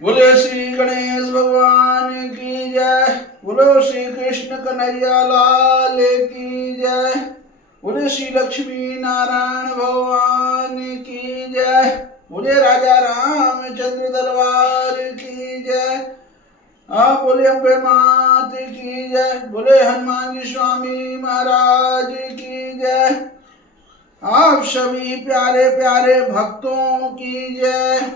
बोले श्री गणेश भगवान की जय। बोलो श्री कृष्ण कन्हैया लाल की जय। बोले श्री लक्ष्मी नारायण भगवान की जय। बोले राजा रामचंद्र दरबार की जय। बोले अम्बे मात की जय। बोले हनुमान जी स्वामी महाराज की जय। आप सभी प्यारे प्यारे भक्तों की जय।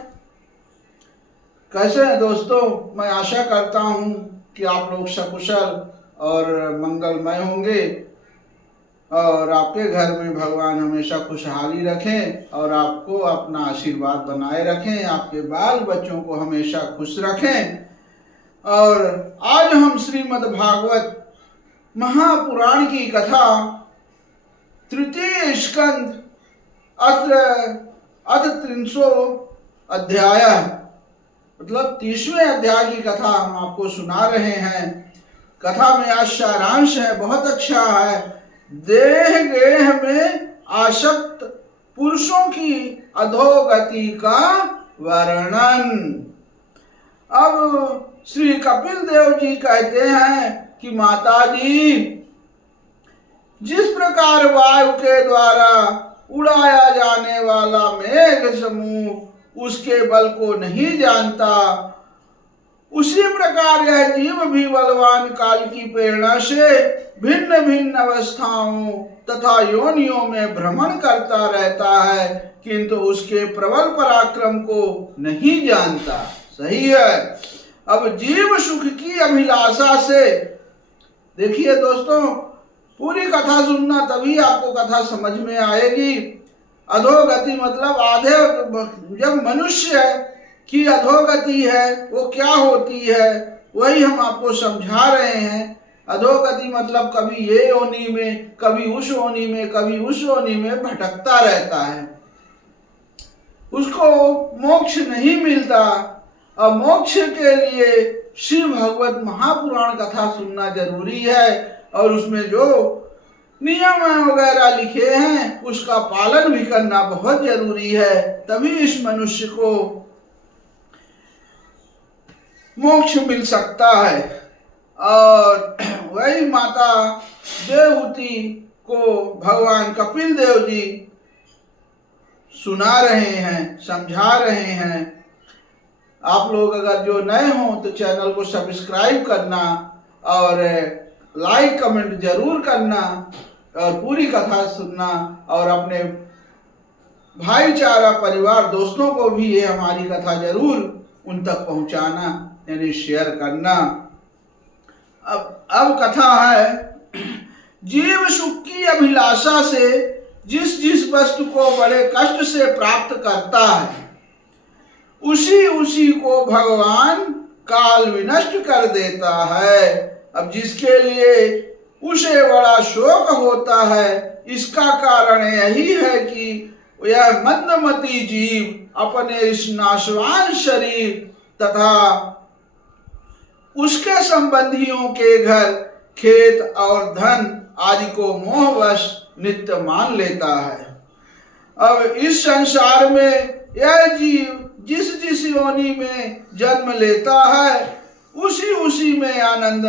कैसे हैं दोस्तों? मैं आशा करता हूं कि आप लोग सकुशल और मंगलमय होंगे और आपके घर में भगवान हमेशा खुशहाली रखें और आपको अपना आशीर्वाद बनाए रखें, आपके बाल बच्चों को हमेशा खुश रखें। और आज हम श्रीमद् भागवत महापुराण की कथा तृतीय स्कंद अथ 300 अध्याय मतलब 30वें अध्याय की कथा हम आपको सुना रहे हैं। कथा में आज सारांश है, बहुत अच्छा है। देह गेह में आसक्त पुरुषों की अधोगति का वर्णन। अब श्री कपिल देव जी कहते हैं कि माता जी, जिस प्रकार वायु के द्वारा उड़ाया जाने वाला मेघ समूह उसके बल को नहीं जानता, उसी प्रकार यह जीव भी बलवान काल की प्रेरणा से भिन्न भिन्न अवस्थाओं तथा योनियों में भ्रमण करता रहता है, किंतु उसके प्रबल पराक्रम को नहीं जानता। सही है। अब जीव सुख की अभिलाषा से, देखिए दोस्तों, पूरी कथा सुनना तभी आपको कथा समझ में आएगी। अधोगति मतलब आधे, जब मनुष्य की अधोगति है वो क्या होती है वही हम आपको समझा रहे हैं। अधोगति मतलब कभी ये योनि में, कभी उस योनि में, कभी उस योनि में भटकता रहता है, उसको मोक्ष नहीं मिलता। अब मोक्ष के लिए श्री भगवत महापुराण कथा सुनना जरूरी है और उसमें जो नियम वगैरह लिखे हैं उसका पालन भी करना बहुत जरूरी है, तभी इस मनुष्य को मोक्ष मिल सकता है। और वही माता देवहूति को भगवान कपिल देव जी सुना रहे हैं, समझा रहे हैं। आप लोग अगर जो नए हों तो चैनल को सब्सक्राइब करना और लाइक कमेंट जरूर करना और पूरी कथा सुनना और अपने भाईचारा परिवार दोस्तों को भी ये हमारी कथा जरूर उन तक पहुंचाना, यानी शेयर करना। अब कथा है, जीव सुख की अभिलाषा से जिस जिस वस्तु को बड़े कष्ट से प्राप्त करता है उसी उसी को भगवान काल विनष्ट कर देता है। अब जिसके लिए उसे बड़ा शोक होता है, इसका कारण यही है कि यह मंदमती जीव अपने इस नाशवान शरीर तथा उसके संबंधियों के घर, खेत और धन आदि को मोहवश नित्य मान लेता है। अब इस संसार में यह जीव जिस जिस योनि में जन्म लेता है उसी उसी में आनंद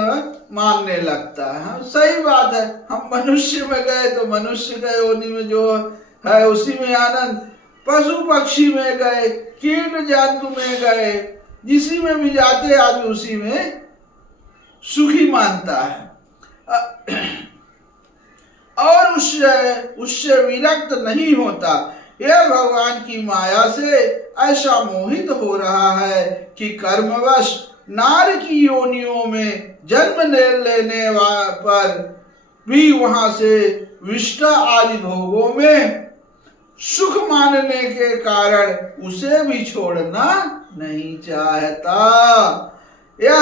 मानने लगता है। सही बात है, हम मनुष्य में गए तो मनुष्य के योनि में जो है उसी में आनंद, पशु पक्षी में गए, कीट जंतु में गए, जिसी में भी जाते आदमी उसी में सुखी मानता है और उससे विरक्त नहीं होता। यह भगवान की माया से ऐसा मोहित हो रहा है कि कर्मवश नार की योनियों में जन्म लेने पर भी वहां से विष्टा आदि भोगों में सुख मानने के कारण उसे भी छोड़ना नहीं चाहता। यह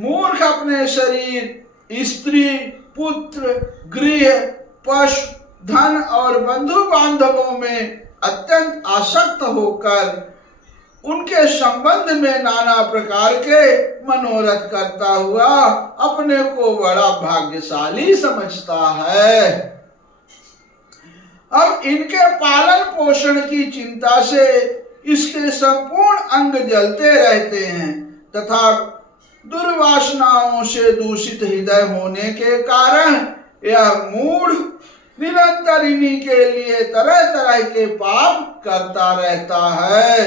मूर्ख अपने शरीर, स्त्री, पुत्र, गृह, पशु, धन और बंधु बांधवों में अत्यंत आसक्त होकर उनके संबंध में नाना प्रकार के मनोरथ करता हुआ अपने को बड़ा भाग्यशाली समझता है। अब इनके पालन पोषण की चिंता से इसके संपूर्ण अंग जलते रहते हैं तथा दुर्वासनाओं से दूषित हृदय होने के कारण यह मूढ़ निरंतर इन्हीं के लिए तरह तरह के पाप करता रहता है।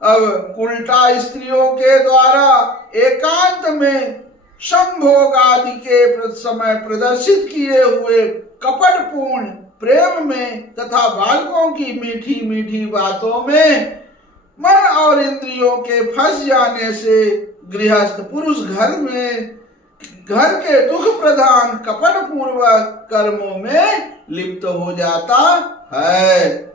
अब उल्टा स्त्रियों के द्वारा एकांत में संभोग आदि के समय प्रदर्शित किए हुए कपटपूर्ण प्रेम में तथा बालकों की मीठी मीठी बातों में मन और इंद्रियों के फंस जाने से गृहस्थ पुरुष घर के दुख प्रधान कपट पूर्वक कर्मों में लिप्त हो जाता है।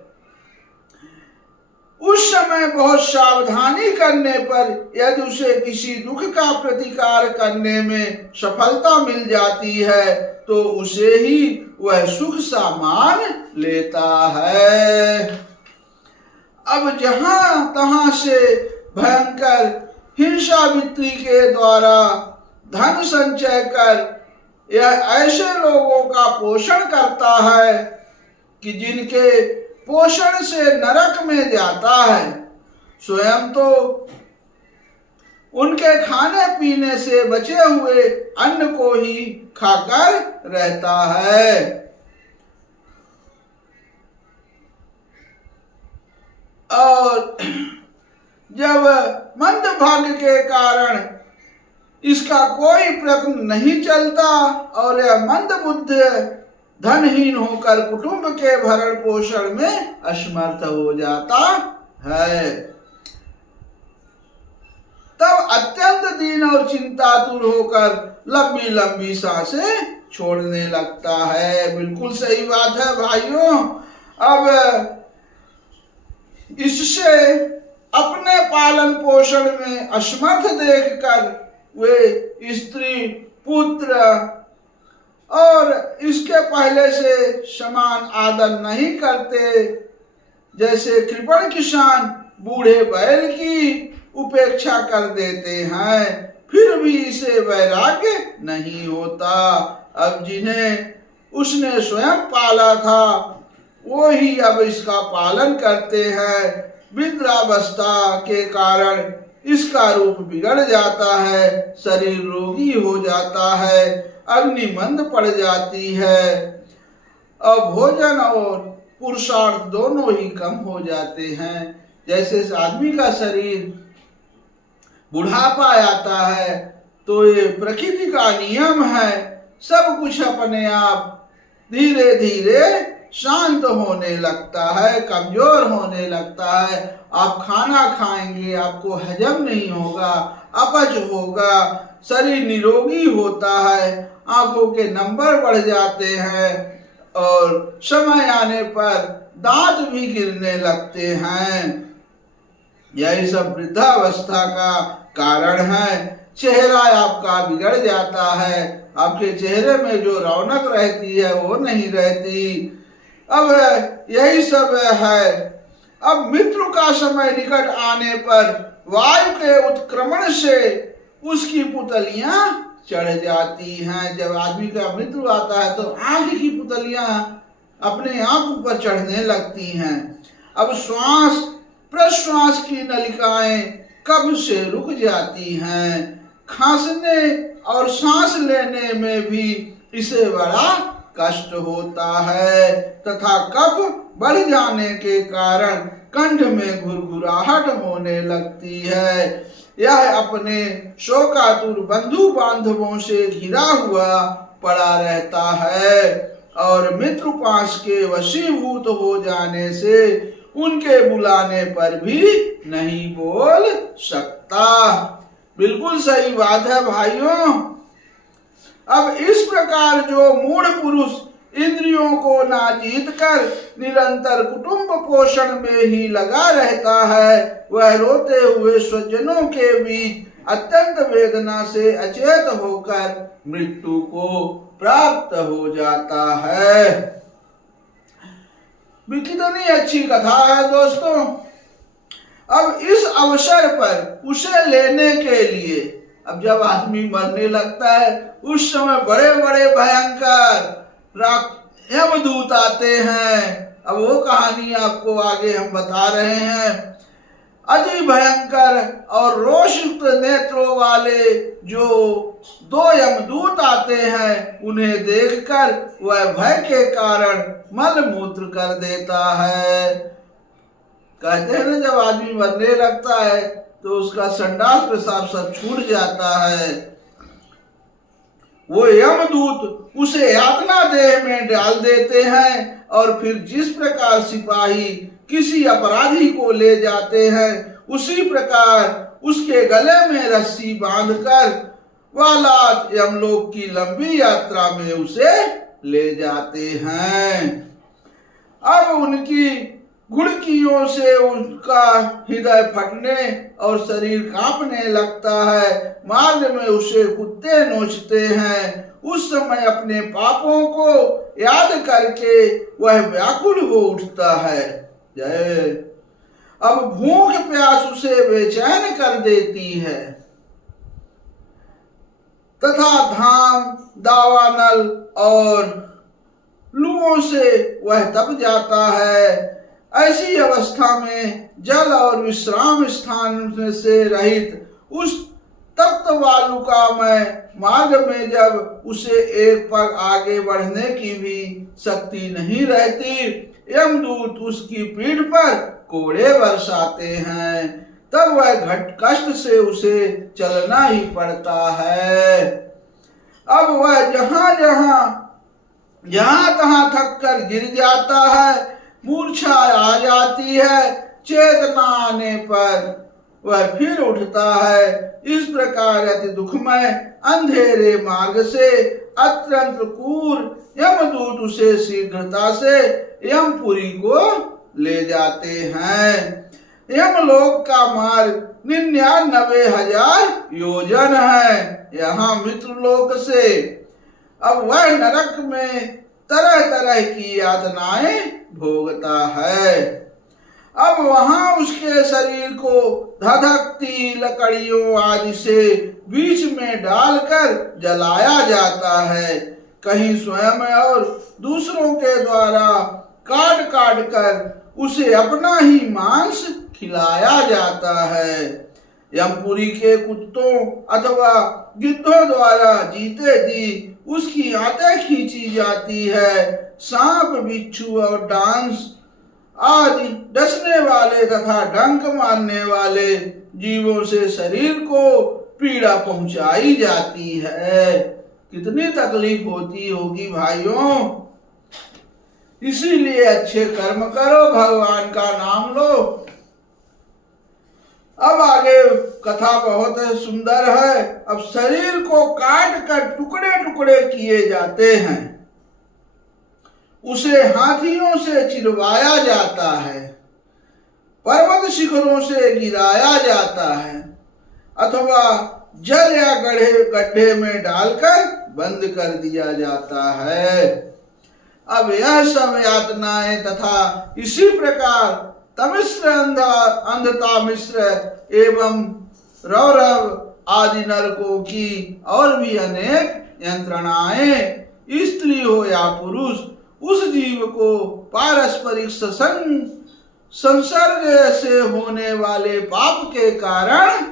उस समय बहुत सावधानी करने पर यदि उसे किसी दुख का प्रतिकार करने में सफलता मिल जाती है तो उसे ही वह सुख सा मान लेता है। अब जहां तहां से भयंकर हिंसा वृत्ति के द्वारा धन संचय कर यह ऐसे लोगों का पोषण करता है कि जिनके पोषण से नरक में जाता है, स्वयं तो उनके खाने पीने से बचे हुए अन्न को ही खाकर रहता है। और जब मंद भाग्य के कारण इसका कोई प्रयत्न नहीं चलता और यह मंद बुद्ध धनहीन होकर कुटुंब के भरण पोषण में असमर्थ हो जाता है, तब अत्यंत दीन और चिंतातुर होकर लंबी लंबी सांसें छोड़ने लगता है। बिल्कुल सही बात है भाइयों। अब इससे अपने पालन पोषण में असमर्थ देखकर वे स्त्री पुत्र और इसके पहले से समान आदर नहीं करते। जैसे कृपण किसान बूढ़े बैल की उपेक्षा कर देते हैं, फिर भी इसे वैराग्य नहीं होता। अब जिन्हें उसने स्वयं पाला था वो ही अब इसका पालन करते हैं। वृद्धावस्था के कारण इसका रूप बिगड़ जाता है, शरीर रोगी हो जाता है, अग्नि मंद पड़ जाती है, अब भोजन और पुरुषार्थ दोनों ही कम हो जाते हैं। जैसे इस आदमी का शरीर बुढ़ापा आता है तो ये प्रकृति का नियम है, सब कुछ अपने आप धीरे धीरे शांत होने लगता है, कमजोर होने लगता है। आप खाना खाएंगे आपको हजम नहीं होगा, अपच होगा, शरीर निरोगी होता है, आंखों के नंबर बढ़ जाते हैं और समय आने पर दांत भी गिरने लगते हैं। यही सब वृद्धावस्था का कारण है। चेहरा आपका बिगड़ जाता है, आपके चेहरे में जो रौनक रहती है वो नहीं रहती। अब यही सब है। अब मृत्यु का समय निकट आने पर वायु के उत्क्रमण से उसकी पुतलियां चढ़ जाती हैं। जब आदमी का मृत्यु आता है तो आंख की पुतलियां अपने आप ऊपर चढ़ने लगती हैं। अब श्वास प्रश्वास की नलिकाएं कब से रुक जाती हैं। खांसने और सांस लेने में भी इसे बड़ा कष्ट होता है तथा कफ बढ़ जाने के कारण कंठ में घुरघुराहट होने लगती है। यह अपने शोकातुर बंधु बांधवों से घिरा हुआ पड़ा रहता है और मृत्युपाश के वशीभूत हो जाने से उनके बुलाने पर भी नहीं बोल सकता। बिल्कुल सही बात है भाइयों। अब इस प्रकार जो मूढ़ पुरुष इंद्रियों को ना जीत कर निरंतर कुटुंब पोषण में ही लगा रहता है, वह रोते हुए स्वजनों के बीच अत्यंत वेदना से अचेत होकर मृत्यु को प्राप्त हो जाता है। कितनी अच्छी कथा है दोस्तों। अब इस अवसर पर उसे लेने के लिए अब जब आदमी मरने लगता है उस समय बड़े बड़े भयंकर यमदूत आते हैं। अब वो कहानी आपको आगे हम बता रहे हैं। अति भयंकर और रोषयुक्त नेत्रों वाले जो दो यमदूत आते हैं, उन्हें देखकर वह भय के कारण मल मूत्र कर देता है। कहते हैं ना, जब आदमी मरने लगता है तो उसका संडास पेशाब सब छूट जाता है। वो यमदूत उसे यातना देह में डाल देते हैं और फिर जिस प्रकार सिपाही किसी अपराधी को ले जाते हैं, उसी प्रकार उसके गले में रस्सी बांधकर वालात यमलोक की लंबी यात्रा में उसे ले जाते हैं। अब उनकी घुड़कियों से उसका हृदय फटने और शरीर कांपने लगता है। मार्ग में उसे कुत्ते नोचते हैं। उस समय अपने पापों को याद करके वह व्याकुल हो उठता है। जय। अब भूख प्यास उसे बेचैन कर देती है तथा धाम, दावानल और लुओं से वह तप जाता है। ऐसी अवस्था में जल और विश्राम स्थान से रहित उस तप्त वालुका में मार्ग में जब उसे एक पग आगे बढ़ने की भी शक्ति नहीं रहती, यमदूत उसकी पीठ पर कोड़े बरसाते हैं। तब वह घट कष्ट से उसे चलना ही पड़ता है। अब वह जहां तहां थक कर गिर जाता है, मूर्छा आ जाती है। चेतना आने पर वह फिर उठता है। इस प्रकार अति दुखमय अंधेरे मार्ग से अत्यंत क्रूर यमदूत उसे शीघ्रता से यमपुरी को ले जाते हैं। यमलोक का मार्ग 99,000 योजन है यहाँ मित्रलोक से। अब वह नरक में तरह तरह की यातनाएं भोगता है। अब वहां उसके शरीर को धधकती लकड़ियों आदि से बीच में डालकर जलाया जाता है। कहीं स्वयं और दूसरों के द्वारा काट काट कर उसे अपना ही मांस खिलाया जाता है। यमपुरी के कुत्तों अथवा गिद्धों द्वारा जीते जी उसकी आंतें खींची जाती है। सांप, बिच्छू और डांस आदि डसने वाले तथा डंक मारने वाले जीवों से शरीर को पीड़ा पहुंचाई जाती है। कितनी तकलीफ होती होगी भाइयों। इसीलिए अच्छे कर्म करो, भगवान का नाम लो। अब आगे कथा बहुत सुंदर है। अब शरीर को काट कर टुकड़े टुकड़े किए जाते हैं। उसे हाथियों से चिरवाया जाता है, पर्वत शिखरों से गिराया जाता है अथवा जल या गड्ढे में डालकर बंद कर दिया जाता है। अब यह सब यातनाएं तथा इसी प्रकार तमिश्र, अंधता मिश्र एवं रौरव आदि नरकों की और भी अनेक यंत्रणाएं स्त्री हो या पुरुष उस जीव को पारस्परिक संसर्ग से होने वाले पाप के कारण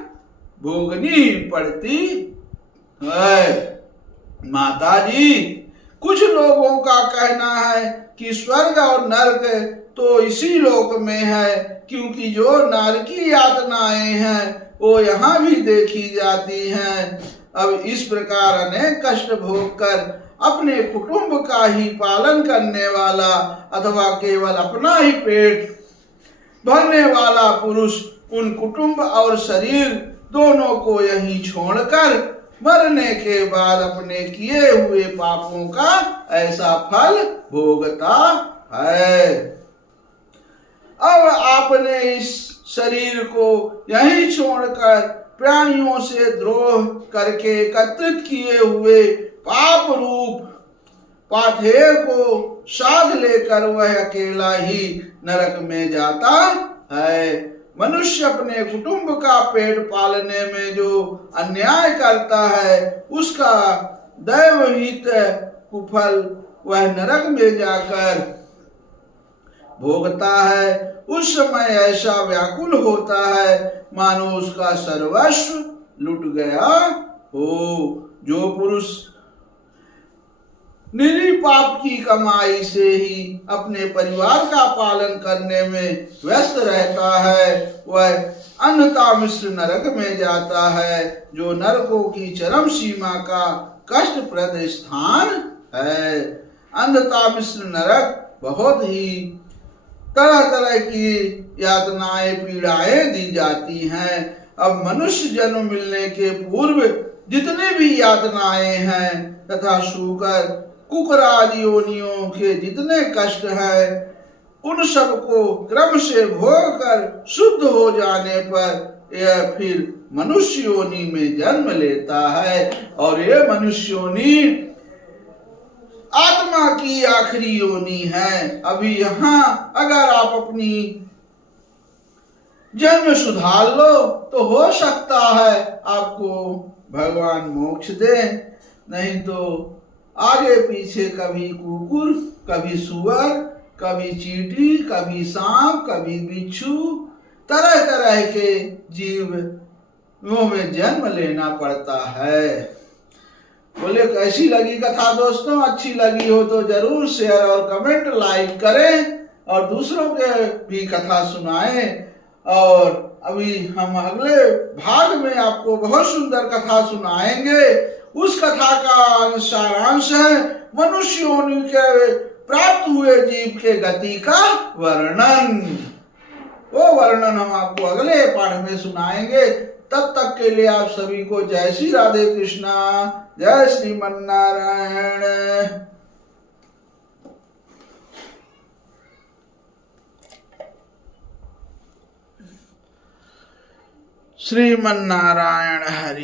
भोगनी पड़ती है। माता जी, कुछ लोगों का कहना है कि स्वर्ग और नरक तो इसी लोक में है, क्योंकि जो नरकी यातनाएं हैं वो यहाँ भी देखी जाती हैं। अब इस प्रकार अनेक कष्ट भोग कर अपने कुटुंब का ही पालन करने वाला अथवा केवल अपना ही पेट भरने वाला पुरुष उन कुटुंब और शरीर दोनों को यहीं छोड़कर मरने के बाद अपने किए हुए पापों का ऐसा फल भोगता है। अब आपने इस शरीर को यहीं छोड़कर प्राणियों से द्रोह करके एकत्रित किए हुए पाप रूप पाथेय को साध लेकर वह अकेला ही नरक में जाता है। मनुष्य अपने कुटुंब का पेट पालने में जो अन्याय करता है उसका दैवहित कुफल वह नरक में जाकर भोगता है। उस समय ऐसा व्याकुल होता है मानो उसका सर्वस्व लुट गया हो। जो पुरुष निरी पाप की कमाई से ही अपने परिवार का पालन करने में व्यस्त रहता है वह अन्धता मिश्र नरक में जाता है, जो नरकों की चरम सीमा का कष्टप्रद स्थान है। अंधता मिश्र नरक बहुत ही तरह तरह की यातनाएं पीड़ाएं दी जाती हैं। अब मनुष्य जन्म मिलने के पूर्व जितने भी यातनाएं हैं तथा शूकर कुकर आदि योनियों के जितने कष्ट हैं उन सब को क्रम से भोग कर शुद्ध हो जाने पर यह फिर मनुष्य योनि में जन्म लेता है। और यह मनुष्य योनि आत्मा की आखिरी योनि है। अभी यहाँ अगर आप अपनी जन्म सुधार लो तो हो सकता है आपको भगवान मोक्ष दे, नहीं तो आगे पीछे कभी कुकुर, कभी सुअर, कभी चींटी, कभी सांप, कभी बिच्छू, तरह तरह के जीव में जन्म लेना पड़ता है। बोले कैसी लगी कथा दोस्तों? अच्छी लगी हो तो जरूर शेयर और कमेंट लाइक करें और दूसरों के भी कथा सुनाएं। और अभी हम अगले भाग में आपको बहुत सुंदर कथा सुनाएंगे। उस कथा का सारांश है मनुष्य योनि के प्राप्त हुए जीव के गति का वर्णन। वो वर्णन हम आपको अगले पाठ में सुनाएंगे। तब तक के लिए आप सभी को जय श्री राधे कृष्णा, जय श्रीमन्नारायण। श्रीमन्नारायण हरि।